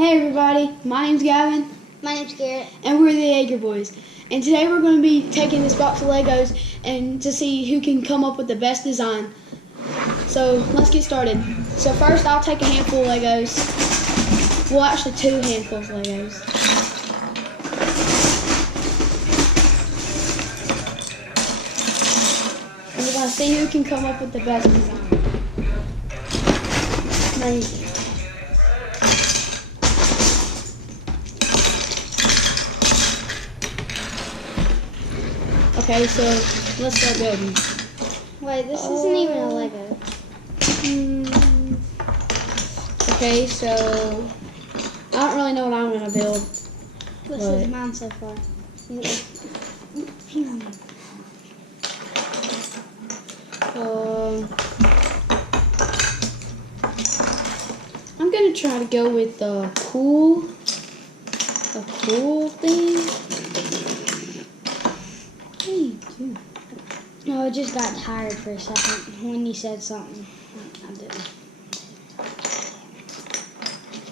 Hey everybody, my name's Gavin. My name's Garrett. And we're the Jaeger Boys. And today we're going to be taking this box of Legos and to see who can come up with the best design. So let's get started. So first I'll take a handful of Legos. Well, actually 2 handfuls of Legos. And we're going to see who can come up with the best design. Amazing. Okay, so let's start building. Wait, this isn't even a Lego. Okay, so I don't really know what I'm gonna build. This is mine so far. I'm gonna try to go with a cool thing. No, I just got tired for a second when you said something. I didn't.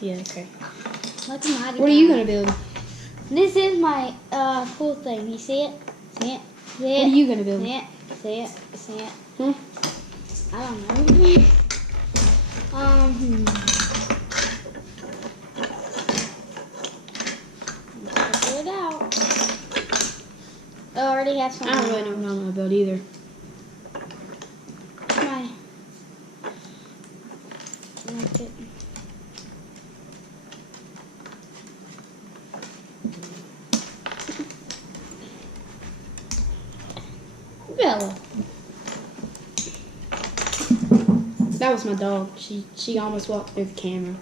Yeah, okay. Look at my What are you gonna build? This is my cool thing. You see it? See it? See it? What are you gonna build? See it? See it? See it? Huh? I don't know. Let's figure it out. I already have something. I don't really know what I'm gonna build either. My. Like it. Bella. That was my dog. She almost walked through the camera.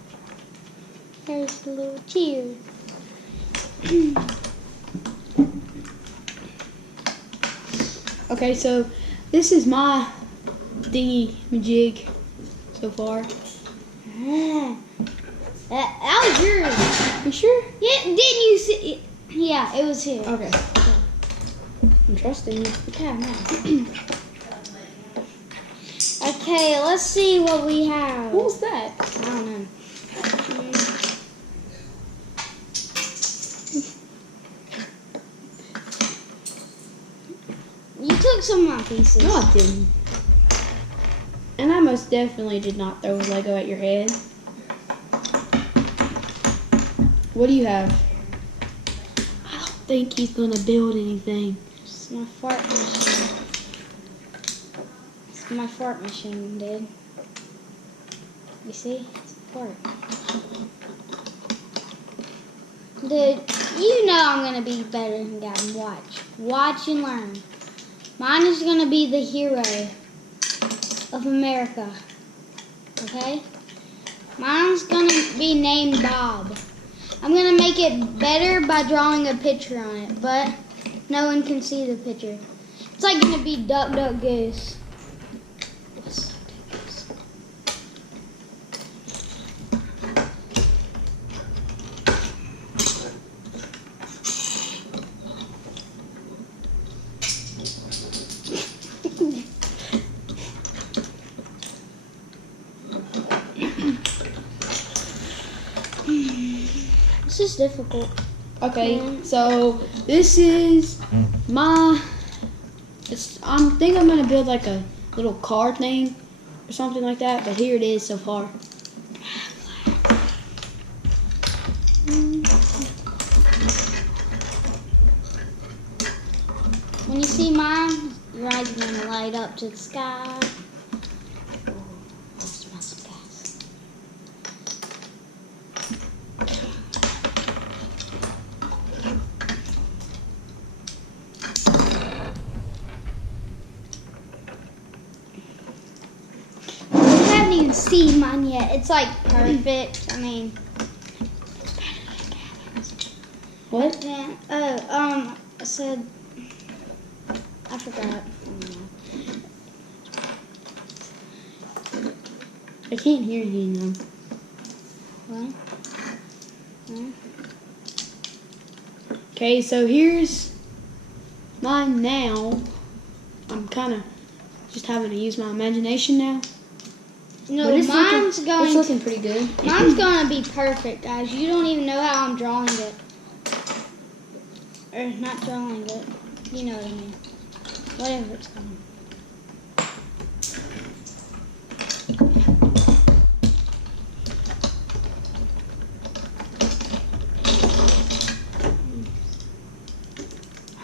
There's the little cheer. Okay, so this is my thingy majig so far. That was yours. You sure? Yeah, didn't you see it? Yeah, it was here. Okay. I'm trusting you. Okay, now. Okay, let's see what we have. What was that? I don't know. You took some of my pieces. No, I didn't. And I most definitely did not throw a Lego at your head. What do you have? I don't think he's gonna build anything. It's my fart machine. It's my fart machine, dude. You see? It's a fart. Dude, you know I'm gonna be better than Gavin. Watch. Watch and learn. Mine is gonna be the hero of America. Okay? Mine's gonna be named Bob. I'm gonna make it better by drawing a picture on it, but no one can see the picture. It's like gonna be Duck Duck Goose. What's Duck Duck Goose? This is difficult. Okay, so this is my. I think I'm gonna build like a little car thing or something like that. But here it is so far. When you see mine, your eyes are gonna light up to the sky. Oh, smell some gas. You haven't even seen mine yet. It's like perfect. I mean, it's better than Gavin's. What? Yeah. I said. I forgot. I can't hear you now. What? Okay, so here's mine now. I'm kind of just having to use my imagination now. No, But it's mine's It's going. looking pretty good. Mine's gonna be perfect, guys. You don't even know how I'm drawing it. Or not drawing it. You know what I mean. Whatever it's called.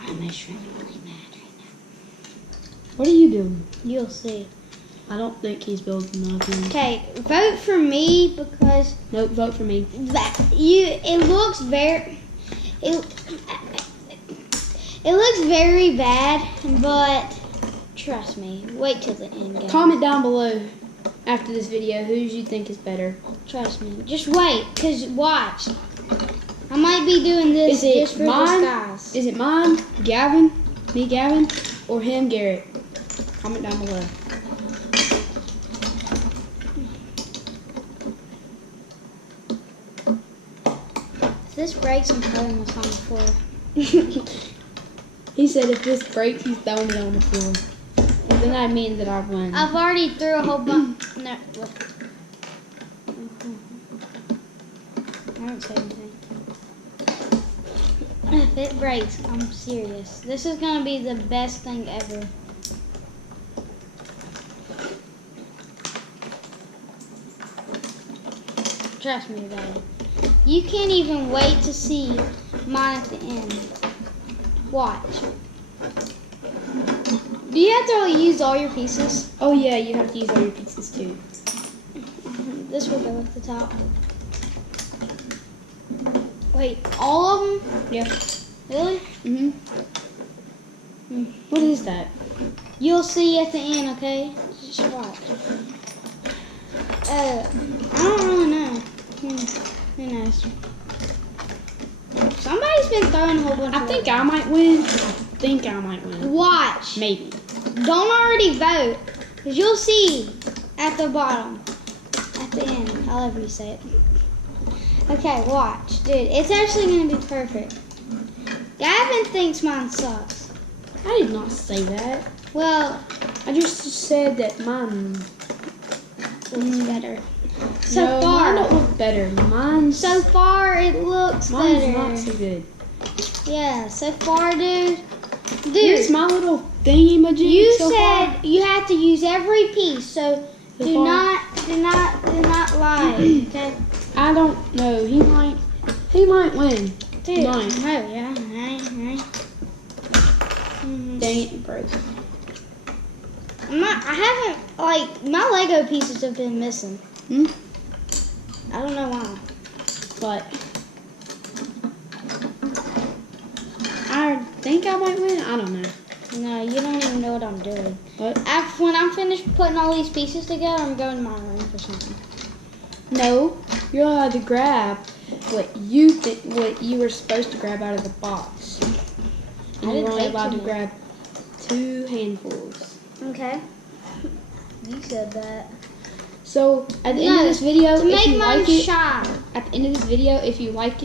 I'm actually really mad right now. What are you doing? You'll see. I don't think he's building nothing. Okay, vote for me because Nope, vote for me. it looks very it looks very bad, but trust me, wait till the end, guys. Comment down below after this video who you think is better. Trust me. Just wait, cause watch. I might be doing this Is it just for mine? disguise. Is it mine, Gavin, me, Gavin, or him, Garrett? Comment down below. If this breaks, I'm throwing this on the floor. He said if this breaks, he's throwing it on the floor. And then that means that I won. I've already threw a whole bunch. No, look. I don't say anything. If it breaks, I'm serious. This is gonna be the best thing ever. Trust me, buddy. You can't even wait to see mine at the end. Watch. Do you have to really use all your pieces? Oh yeah, you have to use all your pieces too. This will go at the top. Wait, all of them? Yeah. Really? Mhm. What is that? You'll see at the end, okay? Just watch. I don't really know. Who knows? Somebody's been throwing a whole bunch I of think Legos. I might win. Watch. Maybe. Don't already vote, because you'll see at the bottom. At the end. However you say it. Okay, watch. Dude, it's actually going to be perfect. Gavin thinks mine sucks. I did not say that. Well, I just said that mine looks better. So no, far. mine don't look better. Mine's So far, it looks mine's better. not so good. Yeah, so far, dude. Here's Dude, my little thingy majig. you so said far. you have to use every piece, so So do far. not lie, okay? I don't know. He might win. Dude, Mine. no, yeah, Dang it, it broke. I haven't, like, my Lego pieces have been missing. Hmm? I don't know why. But I think I might win. I don't know. No, you don't even know what I'm doing. What? When I'm finished putting all these pieces together, I'm going to my room for something. No, you're allowed to grab what you were supposed to grab out of the box. And I you're didn't only take allowed to too many. grab 2 handfuls. Okay. You said that. So at the end of this video, To if make you mine like it, shine. at the end of this video, if you like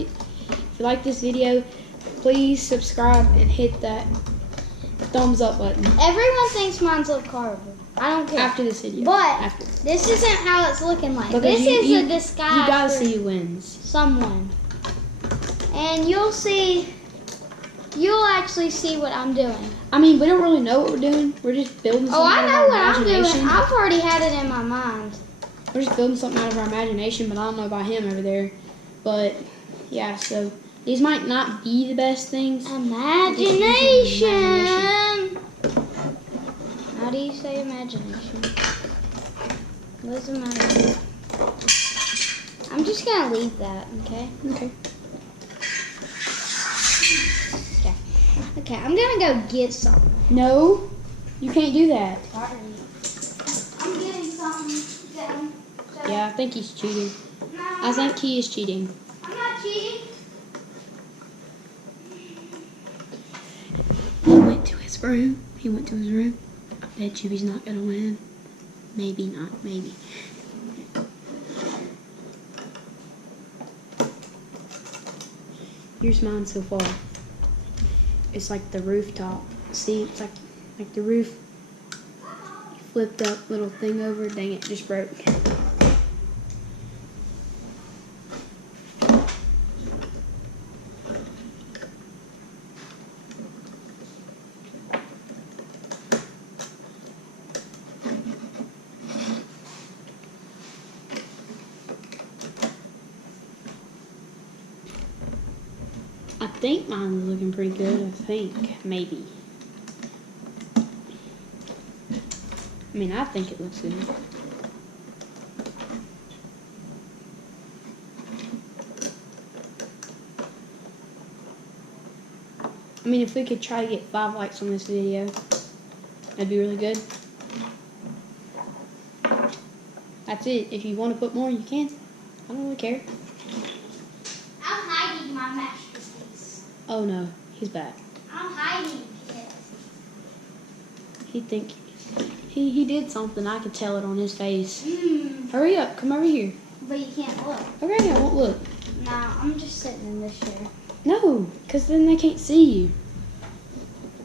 this video, please subscribe and hit that thumbs up button Everyone thinks mine's look horrible. I don't care. after this video. But after. this isn't how it's looking like. Because This is you a disguise You gotta for see who wins. someone. And you'll actually see what I'm doing. I mean, we don't really know what we're doing. We're just building something Oh, I out of know our what I'm imagination. doing. I've already had it in my mind. We're just building something out of our imagination, but I don't know about him over there. But yeah, so these might not be the best things. Imagination. How do you say imagination? What's imagination? I'm just gonna leave that, okay? Okay. Okay, I'm gonna go get some. No, you can't do that. I'm getting some. Yeah, I think he's cheating. No, I think he is cheating. I'm not cheating. He went to his room. I bet you he's not gonna win. Maybe not. Maybe. Here's mine so far. It's like the rooftop. See, it's like the roof. Flipped up little thing over. Dang it, just broke. I think mine's looking pretty good. I think. Maybe. I mean, I think it looks good. I mean, if we could try to get 5 likes on this video, that'd be really good. That's it. If you want to put more, you can. I don't really care. I'm hiding my masterpiece. Oh no, he's back. I'm hiding it. He did something. I could tell it on his face. Mm, Hurry up, come over here. but you can't look. Okay, I won't look. Nah, I'm just sitting in this chair. No, because then they can't see you.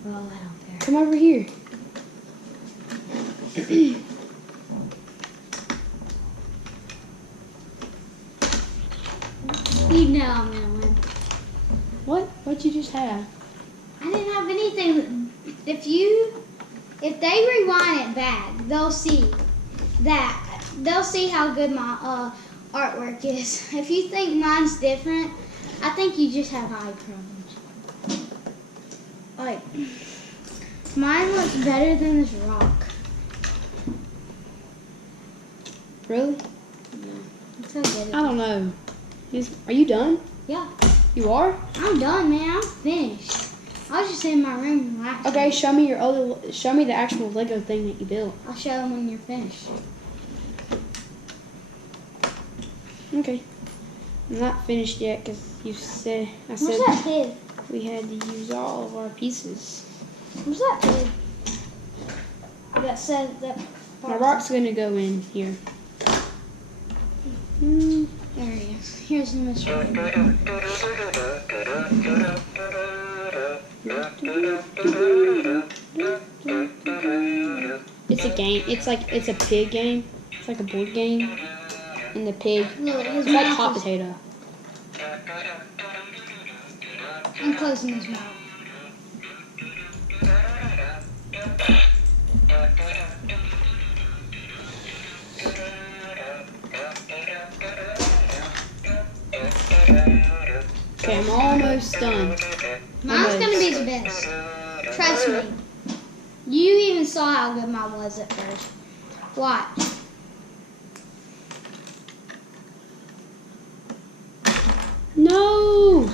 Well, I don't care. Come over here. You know I'm gonna win. What? What'd you just have? I didn't have anything. If they rewind it back, they'll see how good my artwork is. If you think mine's different, I think you just have eye problems. Like, mine looks better than this rock. Really? It's so good. I don't know. Are you done? Yeah, You are? I'm done, man. I'm finished. I was just in my room relaxing. Okay, show me the actual Lego thing that you built. I'll show them when you're finished. Okay. I'm not finished yet because I said Where's that pig? we had to use all of our pieces. Where's that pig? That said that. My rock's gonna go in here. Hmm. There he is. Here's the mystery. It's a game. It's a pig game. It's like a board game. And the pig. Look, his It's like mouth hot is- potato. I'm closing his mouth. Okay, I'm almost done. Mine's gonna be the best. Trust me. You even saw how good mine was at first. Watch. No!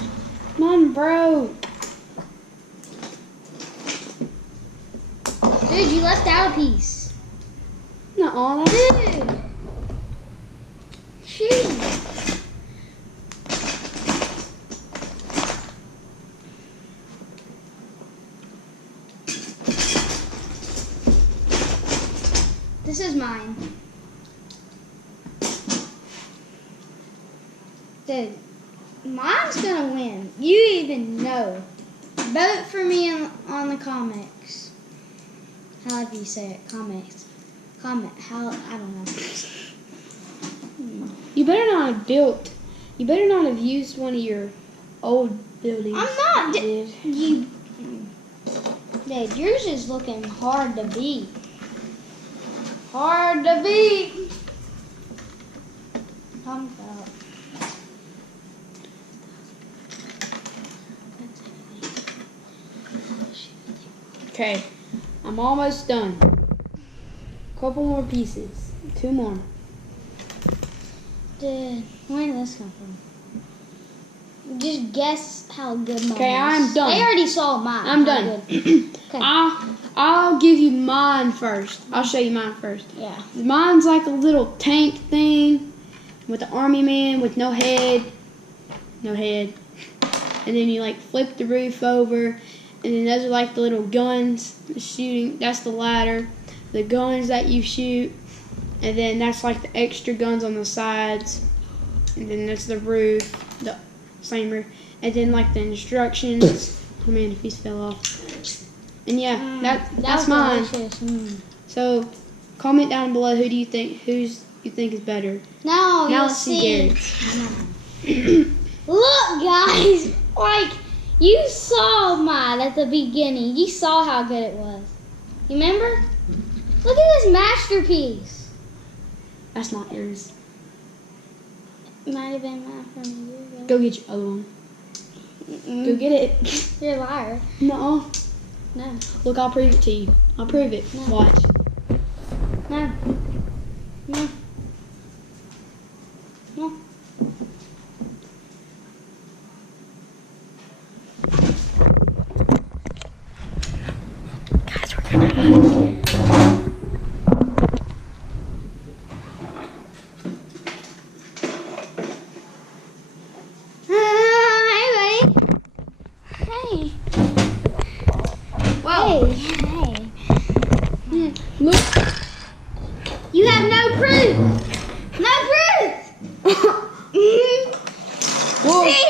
Mine broke. Dude, you left out a piece. Nuh-uh. Dude. Jeez. This is mine. Dude, mine's gonna win. You even know. Vote for me on the comics. However you say it, comics. Comment, how, I don't know. You better not have used one of your old buildings. I'm not. You did. Dude, yours is looking hard to beat. Hard to beat. Thumbs up. Okay, I'm almost done. Couple more pieces. 2 more. Dude, where did this come from? Just guess how good mine Okay, is. I'm done. They already saw mine. I'm How done. good. Okay. I'll give you mine first. I'll show you mine first. Yeah. Mine's like a little tank thing with the army man with no head. No head. And then you like flip the roof over. And then those are like the little guns. The shooting. That's the ladder. The guns that you shoot. And then that's like the extra guns on the sides. And then that's the roof. The same roof. And then like the instructions. Oh man, the piece fell off. And yeah, that's was mine. delicious. So, comment down below who you think is better. Now Now you'll let's see see. Look, guys, like you saw mine at the beginning. You saw how good it was. You remember? Look at this masterpiece. That's not yours. It might have been mine from a year ago. Go get your other one. Go get it. You're a liar. No. No. Look, I'll prove it to you. I'll prove it. No. Watch. No. No. No. Guys, we're gonna. Hey, buddy. Hey. Wow. Hey. Hey. Look. You have no proof. No proof. Whoa. See?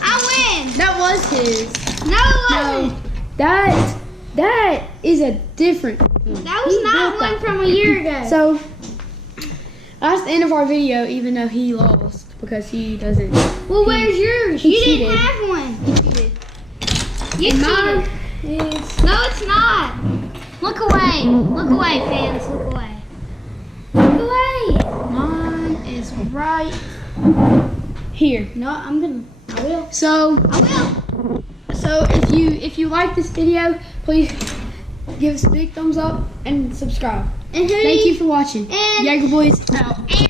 I win. That was his. No, it wasn't. No. That is a different one. That was He not built one that. from a year ago. So that's the end of our video, even though he lost because he doesn't. Well, where's yours? he You cheated. didn't have one. He cheated. You And mine cheated. is No, it's not. Look away. Look away, fans. Look away. Look away. mine is right here. No, I'm gonna. I will. So I will. if you like this video, please give us a big thumbs up and subscribe. And who Thank you for watching. And- Jaeger Boys out. And